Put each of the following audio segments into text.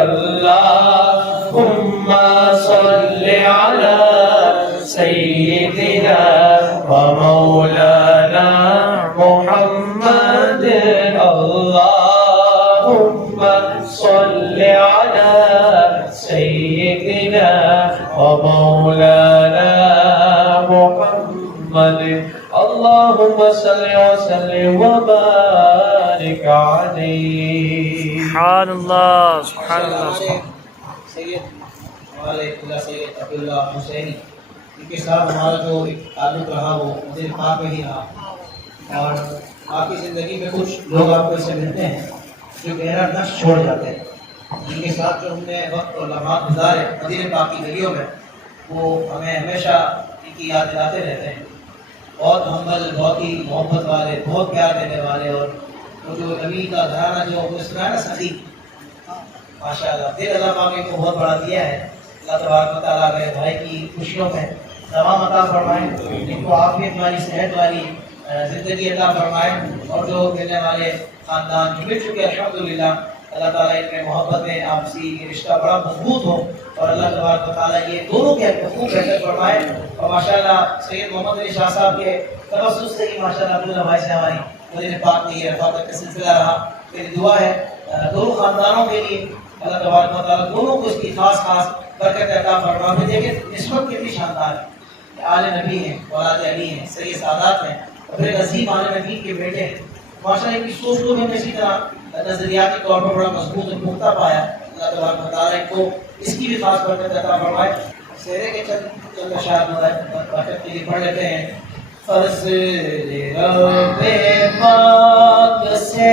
اللهم صل على سيدنا ومولانا محمد اللهم صل على سيدنا ومولانا محمد اللهم صل وسلم وبارك عليه سبحان اللہ سبحان اللہ سید ہمارے اللہ سید عبداللہ حسینی ان کے ساتھ ہمارا جو تعلق رہا وہ دل پاک میں ہی رہا، اور باقی زندگی میں کچھ لوگ آپ کو اسے ملتے ہیں جو گہرا نقش چھوڑ جاتے ہیں، جن کے ساتھ جو ہم نے وقت اور لمحات گزارے مدینہ پاک کی گلیوں میں وہ ہمیں ہمیشہ ان کی یاد دلاتے رہتے ہیں۔ بہت ہمبل، بہت ہی محبت والے، بہت پیار دینے والے، اور وہ جو نبی کا گھرانہ جو اس کا ہے نا سخی، ماشاء اللہ دل اللہ پاک نے کو بہت بڑا دیا ہے۔ اللہ تبارک و تعالیٰ میرے بھائی کی خوشیوں میں تمام عطا فرمائیں، ان کو عافیت والی صحت والی زندگی عطا فرمائیں، اور جو ملنے والے خاندان جو مل چکے الحمدللہ اللہ تعالیٰ ان میں محبت میں آپسی یہ رشتہ بڑا مضبوط ہو، اور اللہ تبارک و تعالیٰ یہ دونوں کے حقوق بہتر فرمائے۔ اور ماشاءاللہ سید محمد علی شاہ صاحب کے تبسط سے ہی ماشاءاللہ عبداللہ بھائی سے ہماری مدینہ پاک میں یہ رفاقت کا سلسلہ رہا۔ میری دعا ہے دونوں خاندانوں کے لیے اللہ تبارک و تعالیٰ دونوں کو اس کی خاص برکت عطا فرمائے۔ پھر دیکھیں نسبت کتنی شاندار ہے، آل نبی ہیں، اولاد علی ہیں، سید سادات ہیں، اور پھر عظیم آل نبی کے بیٹے ہیں۔ ماشاءاللہ ان کی سوچ کو بھی ہم نے اسی طرح نظریاتی طور پر بڑا مضبوط اور پختہ پایا۔ اللہ تبارک و تعالیٰ کو اس کی بھی خاص برکت عطا فرمائے۔ سہرے کے چند اشعار برکت کے لیے پڑھ لیتے ہیں۔ فضل رب پاک سے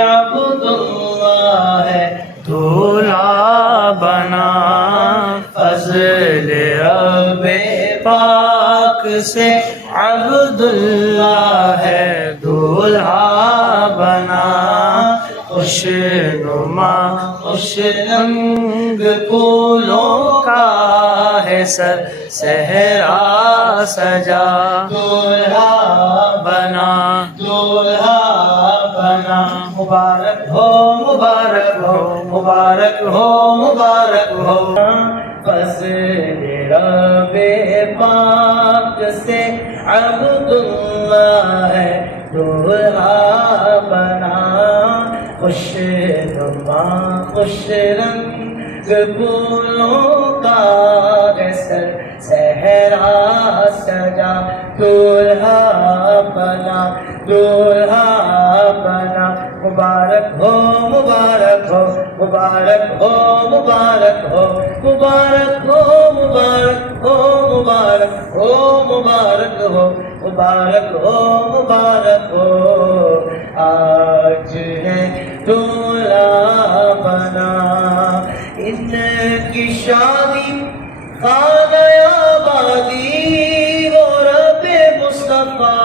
عبداللہ ہے دولہا بنا، فضل رب پاک سے عبداللہ ہے دولہا بنا، خوش نما خوش رنگ پھولوں کا ہے سر صحرا سجا، دولہا بنا دولہا بنا، مبارک ہو مبارک ہو مبارک ہو مبارک ہو۔ فضل رب پاک سے عبداللہ ہے دولہا بنا، خوش نما خوش رنگ پھولوں کا ہے سر صحرا سجا، دولہا بنا دولہا بنا، مبارک ہو مبارک ہو مبارک ہو مبارک ہو مبارک ہو مبارک ہو مبارک ہو مبارک ہو مبارک ہو مبارک ہو۔ آج ہے دولہا بنا ان کی شادی خانہ آبادی ہو رب مصطفیٰ،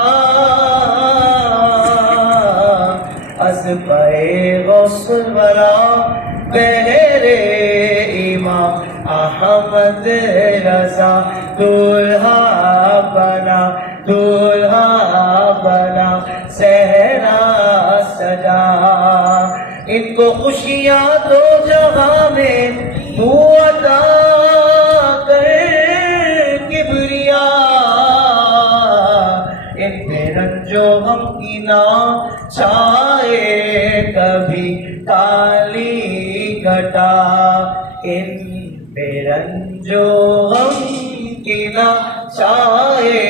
از پائے غوث الورا بہر امام احمد رضا، دولہا بنا دولہا بنا صحرا سجا، ان کو خوشیاں دو جہاں میں تو عطا کر کبریا، ان پہ رنج و غم کی نہ چھائے کبھی کالی گھٹا، ان پہ رنج و غم کی نہ چھائے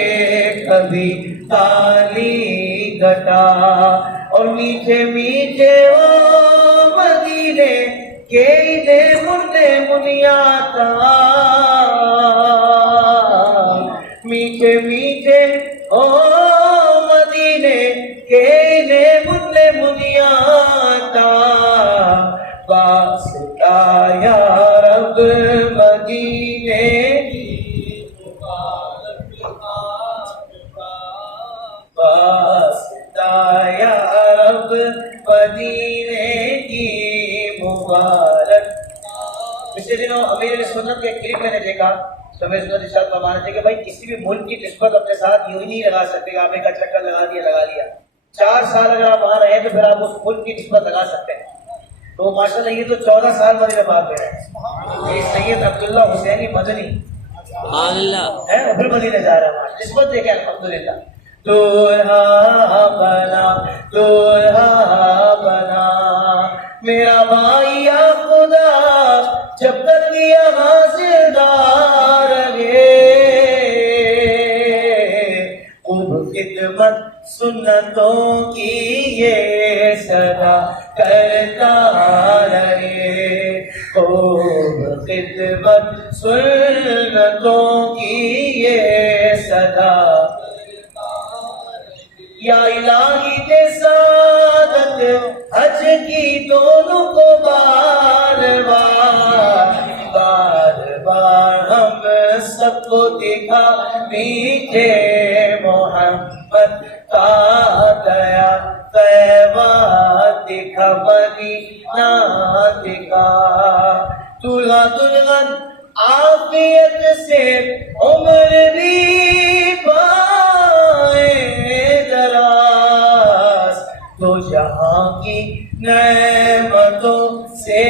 کبھی کالی گھٹا، اور میٹھے میٹھے وہ مدینے کے دے مرنے منیاتا، میٹھے میٹھے او مدینے کے دے مرنے منیاتا، واسطہ یا رب مدینے واسطہ یا رب مدینے کی مبارک۔ پچھلے دنوں امیر سنت کے کلپ میں نے دیکھا تو امیر سنت ارشاد فرمانے تھے کہ بھائی کسی بھی ملک کی نسبت اپنے ساتھ یوں ہی نہیں لگا سکتے کہ آپ ایک چکر لگا لیا 4 سال اگر آپ وہاں رہے تو پھر آپ اس ملک کی نسبت لگا سکتے ہیں۔ تو ماشاءاللہ یہ تو 14 سال مدینہ پاک میں رہے. یہ سید عبداللہ حسینی مدنی ہے اور پھر مدینہ جا رہا ہے. نسبت دیکھیں الحمدللہ. دولہا بنا دولہا بنا میرا بھائی یا خدا جب تک یہاں زندہ رہے. خوب خدمت سنتوں کی یہ صدا کرتا رہے. خوب خدمت سنتوں کی یہ صدا یا الہی دے سعادت حج کی دونوں کو بار بار ہم سب کو دکھا میٹھے محمد کا دیا طیبہ دکھا مدینہ دکھا. دلہا دلہن عافیت سے عمر بھی پائے دراز تو جہاں کی نعمتوں سے